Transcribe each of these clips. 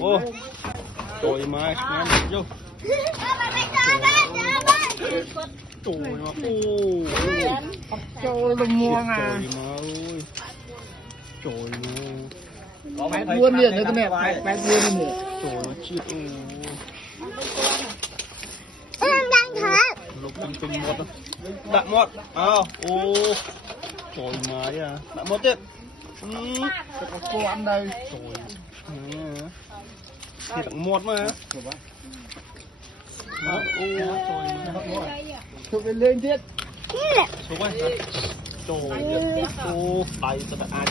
Ô, trời mà ngon vô. Trời mà Trời nó mua à. Trời mà ơi. Trời mà. Bét buôn liền nữa cái này, bét buôn liền. Trời nó chịu. Em đang thở. Lúc tinh một đó. Đạn một. Ô. Trời mà à. Đạn một tiếp. Có cô ăn đây. Trời. Thì đạn một mà. Trời mà. Chụp lên thiết. Xuống ơi. Trời ơi. Tay sao đã ai.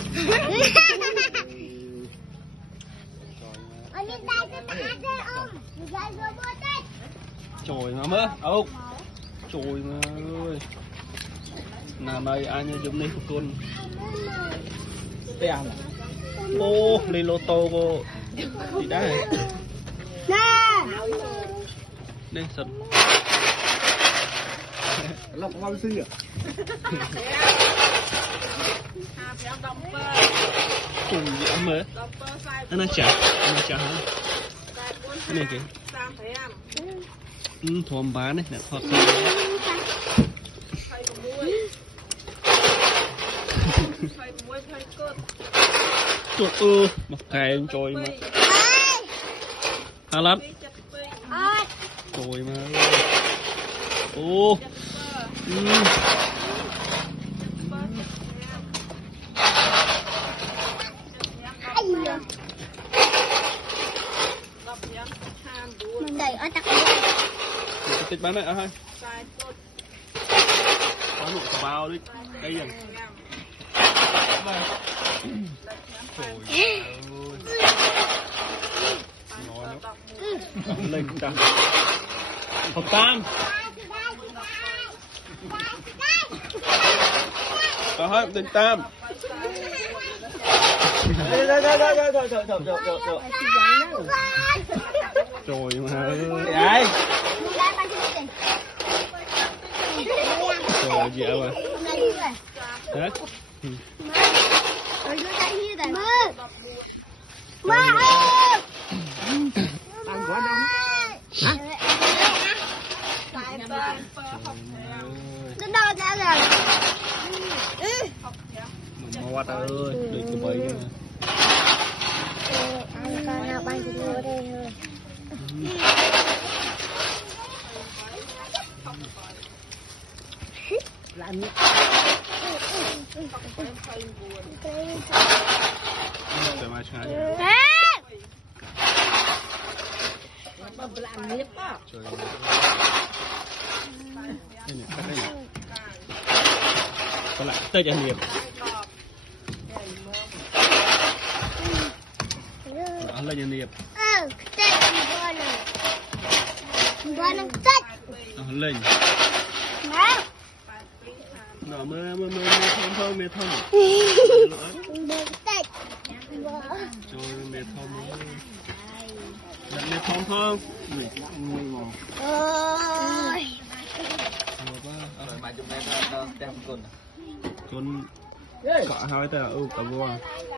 Trời mà mơ. Trời mà ơi. Nào này ai như giống này của con. Tèo. Ô, lên lô tô cô. Gì đấy. Đây sân. Lọc ngon xí à. Cùng gì ấm mới. Anh đang chả hả? Cái này kìa. Thòm bán này, thọt xí. Chuột một cái trôi mà. Hả lắm. Trôi mà. Ô. Tích bán này thôi. Có nụ cà bao đi. Đây rồi. Trời ơi. Ngon lắm. Lên ta. Học tam. Có hết định tam. Đây. Trời mà ơi. Đây. Trời dễ mà. Đấy. Mơ ơi. Ăn quá đâu. Hả? Cái đâu ra rồi. Ngọt ơi, đừng có bấy nha. Ăn con nào bánh vô đây thôi. Làm gì? Để mai trái. Làm miếng đó. Trời ơi. Đây nè, cắt đây nè. Còn lại tơi cho liệp. Đó lên cho liệp. Tết con này. Con nó tết. Đó lên. Đó. Đó mơ thơm mê thơm. Tết. Trời mê thơm. Đặt mê thơm thơm. Ôi. Rồi mà chúng ta đem con. Con cọ hai ta cả vua.